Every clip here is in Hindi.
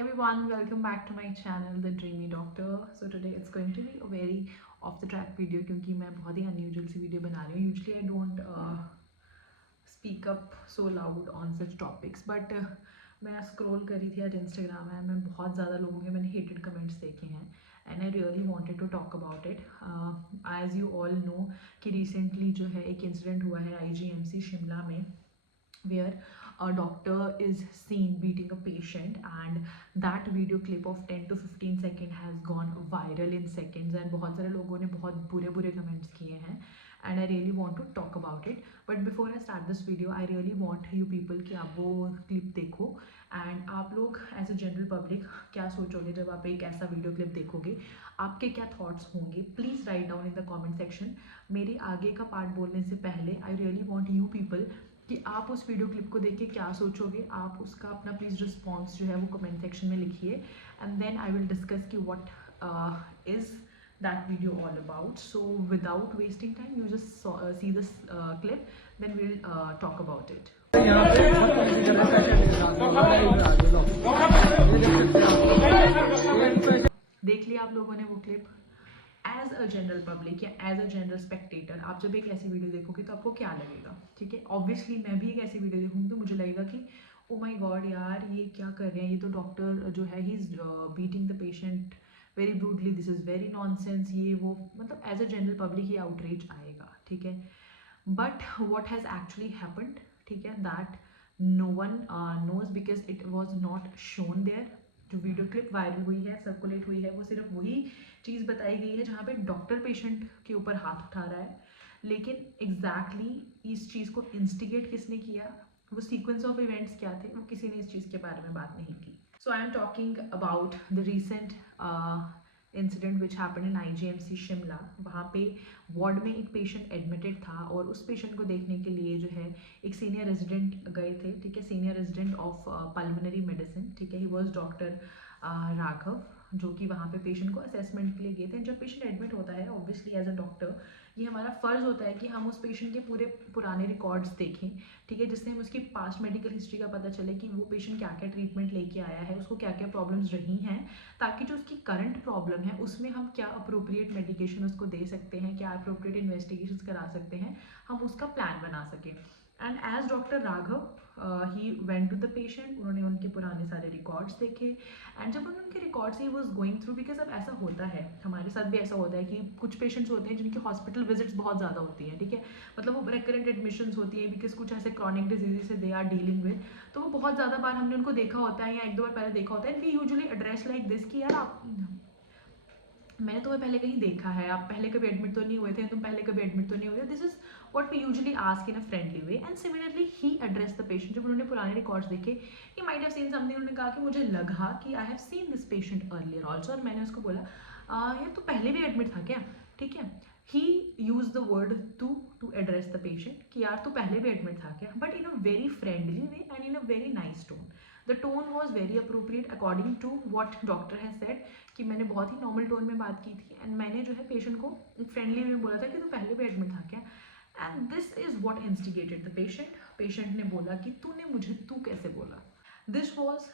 everyone, welcome back to my channel The Dreamy Doctor. So today it's going to be a very off the track video क्योंकि मैं बहुत ही unusual सी वीडियो बना रही हूँ. Usually I don't speak up so loud on such topics, but मैं scroll कर रही थी आज Instagram में, मैं बहुत ज़्यादा लोगों के मैंने hated comments देखे हैं and I really wanted to talk about it. As you all know कि recently जो है एक incident हुआ है IGMC शिमला में where a doctor is seen beating a patient, and that video clip of 10 to 15 second has gone viral in seconds and बहुत सारे लोगों ने बहुत बुरे कमेंट्स किए हैं and I really want to talk about it. But before I start this video, I really want you people कि आप वो clip देखो and आप लोग as a general public क्या सोचोगे जब आप एक ऐसा वीडियो क्लिप देखोगे, आपके क्या थॉट्स होंगे. Please write down in the comment section. मेरे आगे का पार्ट बोलने से पहले I really want you people कि आप उस वीडियो क्लिप को देख के क्या सोचोगे, आप उसका अपना प्लीज़ रिस्पॉन्स जो है वो कमेंट सेक्शन में लिखिए and then I will discuss कि what is that video all about. So without wasting time, you just see this clip, then we'll talk about it. देख लिया आप लोगों ने वो clip. As a general public या एज अ जनरल स्पेक्टेटर आप जब एक ऐसी वीडियो देखोगे तो आपको क्या लगेगा. ठीक है, ऑब्वियसली मैं भी एक ऐसी वीडियो देखूंगी तो मुझे लगेगा कि ओ माय गॉड यार ये क्या कर रहे हैं, ये तो डॉक्टर जो है he is beating the patient very brutally, this is very nonsense, ये वो, मतलब एज अ जनरल पब्लिक ये आउटरीच आएगा. ठीक है, but what has actually happened, ठीक है, that no one knows because it was not shown there. जो वीडियो क्लिप वायरल हुई है, सर्कुलेट हुई है, वो सिर्फ वही चीज़ बताई गई है जहाँ पे डॉक्टर पेशेंट के ऊपर हाथ उठा रहा है, लेकिन एग्जैक्टली इस चीज़ को इंस्टिगेट किसने किया, वो सीक्वेंस ऑफ इवेंट्स क्या थे, वो किसी ने इस चीज़ के बारे में बात नहीं की. So I am talking about the recent incident which happen in IGMC Shimla. वहाँ पे वार्ड में एक पेशेंट एडमिटेड था और उस पेशेंट को देखने के लिए जो है एक सीनियर रेजिडेंट गए थे. ठीक है, senior resident of pulmonary medicine. ठीक है, ही वॉज डॉक्टर राघव, जो कि वहाँ पे पेशेंट को असेसमेंट के लिए गए थे. जब पेशेंट एडमिट होता है, ऑब्वियसली एज अ डॉक्टर ये हमारा फ़र्ज़ होता है कि हम उस पेशेंट के पूरे पुराने रिकॉर्ड्स देखें. ठीक है, जिससे हम उसकी पास्ट मेडिकल हिस्ट्री का पता चले कि वो पेशेंट क्या क्या ट्रीटमेंट लेके आया है, उसको क्या क्या प्रॉब्लम्स रही हैं, ताकि जो उसकी करंट प्रॉब्लम है उसमें हम क्या अप्रोप्रिएट मेडिकेशन उसको दे सकते हैं, क्या अप्रोप्रिएट इन्वेस्टिगेशन करा सकते हैं, हम उसका प्लान बना सकें. And as doctor Raghav he went to the patient. उन्होंने उनके पुराने सारे रिकॉर्ड्स देखे एंड जब उन्होंने उनके records he was going through, because अब ऐसा होता है, हमारे साथ भी ऐसा होता है कि कुछ पेशेंट्स होते हैं जिनकी हॉस्पिटल विजिट्स बहुत ज़्यादा होती हैं. ठीक है, मतलब वो रिकरेंट एडमिशन्स होती हैं बिकॉज कुछ ऐसे क्रॉनिक डिजीज से दे आर डीलिंग विद, तो वो बहुत ज़्यादा बार हमने उनको देखा होता है या एक दो बार पहले देखा होता है. And we usually address like this कि यार आप, मैंने तुम्हें पहले कहीं देखा है, आप पहले कभी एडमिट तो नहीं हुए थे, तुम पहले कभी एडमिट तो नहीं हुए. This is what we usually ask in a friendly way. And similarly he address the patient. जब उन्होंने पुराने रिकॉर्ड्स देखे, he might have seen something, उन्होंने कहा कि मुझे लगा कि I have seen this patient earlier also. और मैंने उसको बोला यार तो पहले भी एडमिट था क्या. ठीक है, he use the word to address the patient कि यार तो पहले भी एडमिट था क्या, but in a very friendly way and in a very nice tone. The tone was very appropriate according to what doctor has said, कि मैंने बहुत ही नॉर्मल टोन में बात की थी एंड मैंने जो है पेशेंट को फ्रेंडली में बोला था कि तू पहले भी एडमिट था क्या. And this is what instigated the patient. Patient ने बोला कि तूने मुझे तू कैसे बोला. This was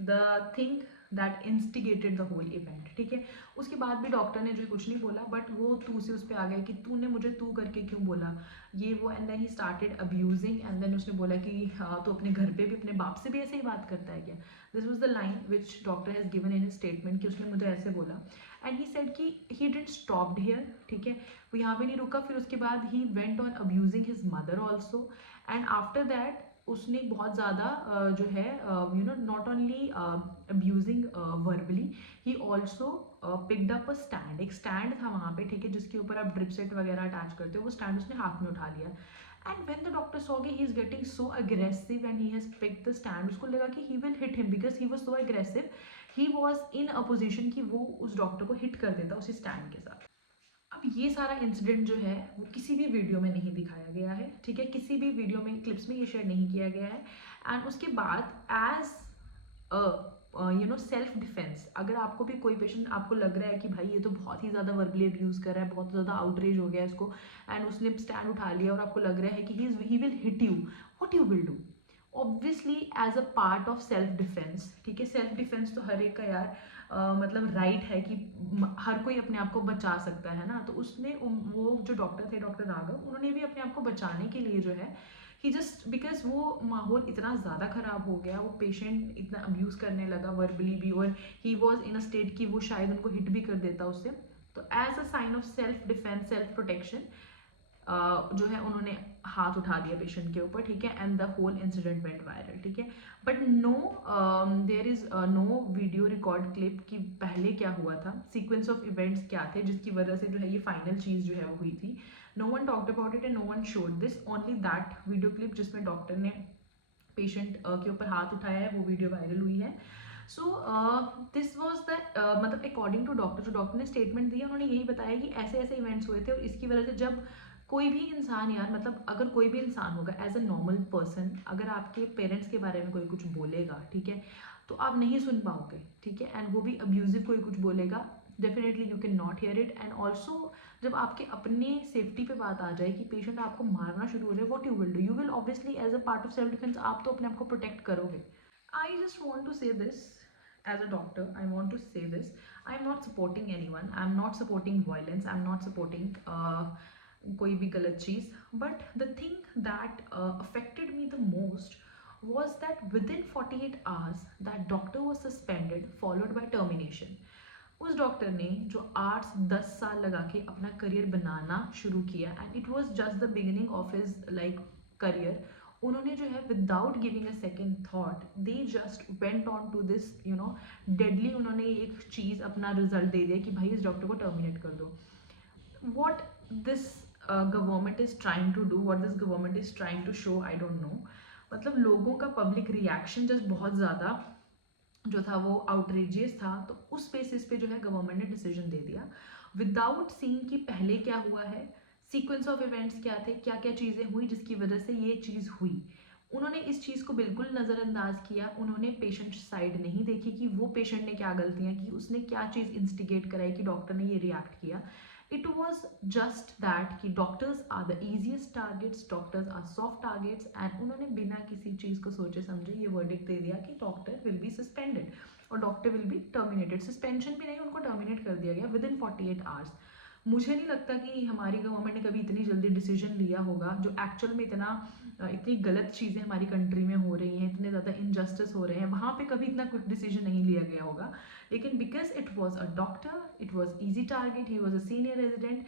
the thing that instigated the whole event. ठीक है, उसके बाद भी डॉक्टर ने जो कुछ नहीं बोला, बट वो तू से उस पर आ गया कि तूने मुझे तू करके क्यों बोला, ये वो. And then he started abusing and then उसने बोला कि तो अपने घर पे भी अपने बाप से भी ऐसे ही बात करता है क्या. This was the line which doctor has given in statement कि उसने मुझे ऐसे बोला. एंड ही सेड कि ही डिडंट स्टॉप्ड हियर. ठीक है, वो यहाँ पे नहीं रुका, फिर उसके बाद he went on abusing his mother also. And after that उसने बहुत ज़्यादा जो है you know not only abusing verbally, he also picked up a stand. एक स्टैंड था वहाँ पे, ठीक है, जिसके ऊपर आप ड्रिप सेट वगैरह अटैच करते हो, वो स्टैंड उसने हाथ में उठा लिया. And when the doctor saw कि he is getting so aggressive and he has picked the stand, उसको लगा कि he will hit him because he was so aggressive. He was in a position कि वो उस डॉक्टर को हिट कर देता उसी स्टैंड के साथ. अब ये सारा इंसिडेंट जो है वो किसी भी वीडियो में नहीं दिखाया गया है. ठीक है, किसी भी वीडियो में क्लिप्स में ये शेयर नहीं किया गया है. एंड उसके बाद as you know self defence, अगर आपको भी कोई पेशेंट आपको लग रहा है कि भाई ये तो बहुत ही ज़्यादा वर्बली अब्यूज़ कर रहा है, बहुत ज़्यादा आउटरेज हो गया इसको, एंड उसने स्टैंड उठा लिया और आपको लग रहा है कि he will hit you, what you will do. Obviously as a part of self defence, ठीक है, सेल्फ डिफेंस तो हर एक का यार मतलब राइट है कि हर कोई अपने आप को बचा सकता है ना। तो उसने वो जो डॉक्टर थे, डॉक्टर राघव, उन्होंने भी अपने आप को बचाने के लिए जो है ही जस्ट बिकॉज वो माहौल इतना ज़्यादा ख़राब हो गया, वो पेशेंट इतना अब्यूज़ करने लगा वर्बली भी, और ही वॉज इन अ स्टेट कि वो शायद उनको हिट भी कर देता उससे। तो as a sign of self defence, self protection, जो है उन्होंने हाथ उठा दिया पेशेंट के ऊपर, ठीक है, and the whole incident went viral, ठीक है। But no, there is no video record clip कि पहले क्या हुआ था, सीक्वेंस ऑफ इवेंट्स क्या थे जिसकी वजह से जो है ये फाइनल चीज़ जो है वो हुई थी। No one talked about it and no one showed this, only that video clip जिसमें डॉक्टर ने पेशेंट के ऊपर हाथ उठाया है, वो वीडियो वायरल हुई है। सो दिस वॉज द मतलब अकॉर्डिंग टू डॉक्टर, जो डॉक्टर ने स्टेटमेंट दिया, उन्होंने यही बताया कि ऐसे ऐसे इवेंट्स हुए थे और इसकी वजह से जब कोई भी इंसान यार, मतलब अगर कोई भी इंसान होगा एज अ नॉर्मल पर्सन, अगर आपके पेरेंट्स के बारे में कोई कुछ बोलेगा, ठीक है, तो आप नहीं सुन पाओगे, ठीक है, एंड वो भी अब्यूजिव कोई कुछ बोलेगा, definitely you can not here it. And also जब आपके अपने सेफ्टी पे बात आ जाए कि पेशेंट आपको मारना शुरू हो जाए, what you will do, you will obviously as a part of self defence आप तो अपने आप को प्रोटेक्ट करोगे। I just want to say this as a doctor, I want to say this, I am not supporting anyone, I am not supporting violence, I am not supporting कोई भी गलत चीज़, but the thing that affected me the most was that within 48 hours that doctor was suspended followed by termination. उस डॉक्टर ने जो 8-10 साल लगा के अपना करियर बनाना शुरू किया, and it was just the beginning of his like career, उन्होंने जो है without giving a second thought they just went on to this you know deadly, उन्होंने एक चीज़ अपना रिजल्ट दे दिया कि भाई इस डॉक्टर को टर्मिनेट कर दो। what this government is trying to do, what this government is trying to show, I don't know। मतलब लोगों का पब्लिक रिएक्शन जस्ट बहुत ज़्यादा जो था वो आउटरेजियस था, तो उस बेसिस पे जो है गवर्नमेंट ने डिसीजन दे दिया विदाउट सीइंग कि पहले क्या हुआ है, सीक्वेंस ऑफ इवेंट्स क्या थे, क्या क्या चीज़ें हुई जिसकी वजह से ये चीज़ हुई। उन्होंने इस चीज़ को बिल्कुल नज़रअंदाज किया, उन्होंने पेशेंट साइड नहीं देखी कि वो पेशेंट ने क्या गलतियाँ की, उसने क्या चीज़ इंस्टिगेट कराई कि डॉक्टर ने ये रिएक्ट किया। It was just that कि doctors are the easiest targets, doctors are soft targets, and उन्होंने बिना किसी चीज़ को सोचे समझे ये वर्डिक्ट दे दिया कि डॉक्टर विल बी सस्पेंडेड और doctor will be terminated. Suspension भी नहीं, उनको टर्मिनेट कर दिया गया विद इन 48 आवर्स। मुझे नहीं लगता कि हमारी गवर्नमेंट ने कभी इतनी जल्दी डिसीजन लिया होगा, जो एक्चुअल में इतनी गलत चीज़ें हमारी कंट्री में हो रही हैं, इतने ज़्यादा इनजस्टिस हो रहे हैं, वहाँ पे कभी इतना कुछ डिसीजन नहीं लिया गया होगा। लेकिन because it was a doctor, it was easy target, he was a senior resident,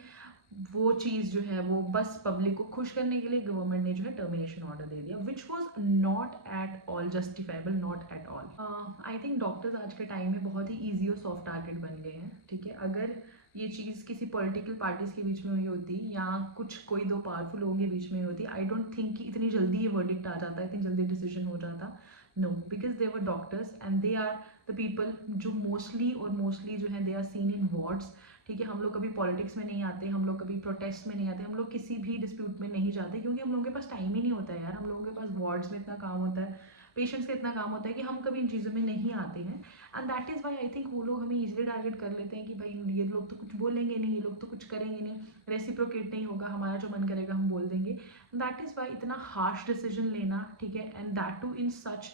वो चीज़ जो है वो बस पब्लिक को खुश करने के लिए गवर्नमेंट ने जो है टर्मिनेशन ऑर्डर दे दिया, which was not at all justifiable, not at all. I think doctors आज के टाइम में बहुत ही ईजी और सॉफ्ट टारगेट बन गए हैं, ठीक है। अगर ये चीज़ किसी पॉलिटिकल पार्टीज के बीच में हुई होती या कुछ कोई दो पावरफुल लोगों के बीच में होती, आई डोंट थिंक कि इतनी जल्दी ये वर्डिक्ट आ जाता, इतनी जल्दी डिसीजन हो जाता। No, because they were doctors and they are the people जो मोस्टली जो है they are seen in wards, ठीक है। हम लोग कभी पॉलिटिक्स में नहीं आते, हम लोग कभी प्रोटेस्ट में नहीं आते, हम लोग किसी भी डिस्प्यूट में नहीं जाते, क्योंकि हम लोगों के पास टाइम ही नहीं होता है यार। हम लोगों के पास वार्ड्स में इतना काम होता है, पेशेंट्स का इतना काम होता है कि हम कभी इन चीज़ों में नहीं आते हैं। And that is Y I think वो लोग हमें ईजिली टारगेट कर लेते हैं कि भाई ये लोग तो कुछ बोलेंगे नहीं, ये लोग तो कुछ करेंगे नहीं, रेसिप्रोकेट नहीं होगा, हमारा जो मन करेगा हम बोल देंगे। दैट इज़ वाई इतना हार्श डिसीजन लेना, ठीक है, and that too in such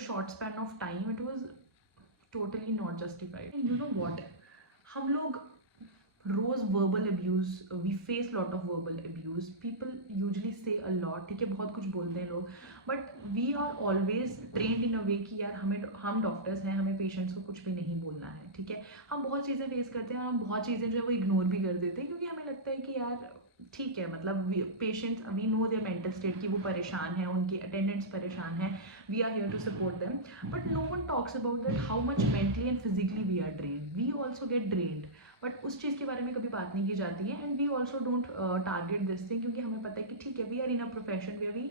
short span of time, it was totally not justified. You know what, हम लोग रोज verbal abuse, we face lot of verbal abuse, people usually say a lot, ठीक है, बहुत कुछ बोलते हैं लोग, but we are always trained in a way कि यार हम डॉक्टर्स हैं, हमें पेशेंट्स को कुछ भी नहीं बोलना है, ठीक है। हम बहुत चीज़ें फेस करते हैं और हम बहुत चीज़ें जो है वो इग्नोर भी कर देते हैं, क्योंकि हमें लगता है कि यार ठीक है, मतलब patients, we know their mental state कि वो परेशान है, उनके अटेंडेंट्स परेशान है, we are here to support them, but no one talks about that how much mentally and physically we are drained, we also get drained, but उस चीज़ के बारे में कभी बात नहीं की जाती है। And we also don't target this thing, क्योंकि हमें पता है कि ठीक है, we are in a profession way we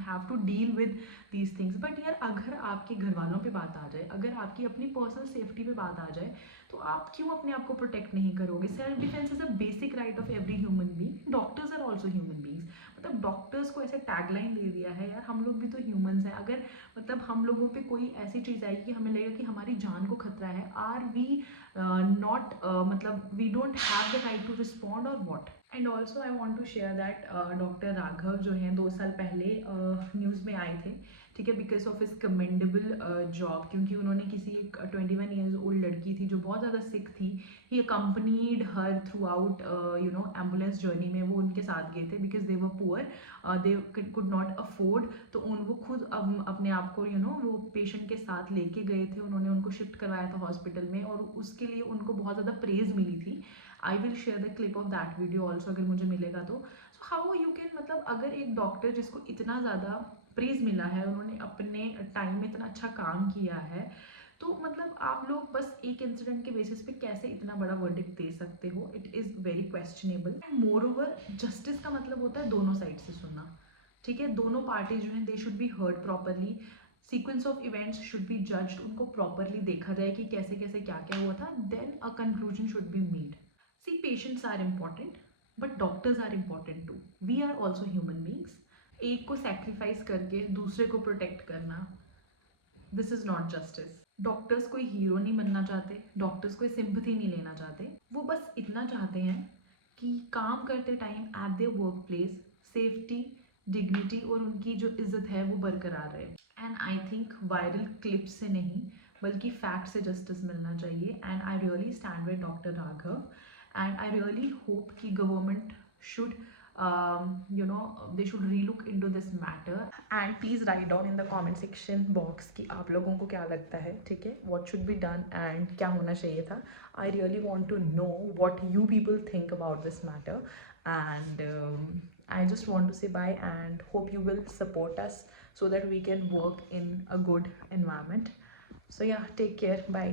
have to deal with these things. But यार अगर आपके घर वालों पे बात आ जाए, अगर आपकी अपनी पर्सनल सेफ्टी पे बात आ जाए, तो आप क्यों अपने आप को प्रोटेक्ट नहीं करोगे? Self defence is a basic right of every human being, doctors are also human beings. मतलब डॉक्टर्स को ऐसे टैगलाइन दे दिया है यार, हम लोग भी तो ह्यूमंस हैं। अगर मतलब हम लोगों पे कोई ऐसी चीज़ आएगी कि हमें लगेगा कि हमारी जान को खतरा है, आर वी नॉट मतलब we don't have the right to respond और what? And also I want to share that doctor Raghav जो हैं 2 साल पहले न्यूज़ में आए थे, ठीक है, बिकॉज ऑफ इस कमेंडेबल जॉब, क्योंकि उन्होंने किसी एक 21 ईयर्स ओल्ड लड़की थी जो बहुत ज़्यादा सिक थी, he accompanied her throughout ambulance journey में, वो उनके साथ गए थे because they were poor, they could not afford, तो वो खुद अपने आप को वो पेशेंट के साथ लेके गए थे, उन्होंने उनको शिफ्ट करवाया था हॉस्पिटल में, और उसके लिए उनको बहुत ज़्यादा प्रेज मिली थी। I will share the clip of that video also अगर मुझे मिलेगा तो। सो हाउ यू कैन, मतलब अगर एक डॉक्टर जिसको इतना ज़्यादा प्रेज मिला है, उन्होंने अपने टाइम में इतना अच्छा काम किया है, तो मतलब आप लोग बस एक इंसिडेंट के बेसिस पे कैसे इतना बड़ा वर्डिक्ट दे सकते हो? It is very questionable. And more over, justice का मतलब होता है दोनों साइड से सुनना, ठीक है, दोनों पार्टी जो हैं they should be heard properly, sequence of events should be judged, उनको प्रॉपरली देखा जाए कि कैसे कैसे क्या क्या हुआ था, then a conclusion should be made. See, patients are important, but doctors are important too. We are also human beings. एक को sacrifice करके दूसरे को protect करना, this is not justice. Doctors कोई हीरो नहीं बनना चाहते, डॉक्टर्स कोई सिंपथी नहीं लेना चाहते, वो बस इतना चाहते हैं कि काम करते time eight their work place safety, dignity और उनकी जो इज्जत है वो बरकरार रहे। And I think viral clip से नहीं बल्कि फैक्ट से जस्टिस मिलना चाहिए। And I really stand with doctor Raghav, and I really hope कि government should they should relook into this matter, and please write down in the comment section box कि आप लोगों को क्या लगता है, ठीक है, what should be done and क्या होना चाहिए था। I really want to know what you people think about this matter, and I just want to say bye and hope you will support us so that we can work in a good environment. So yeah, take care, bye.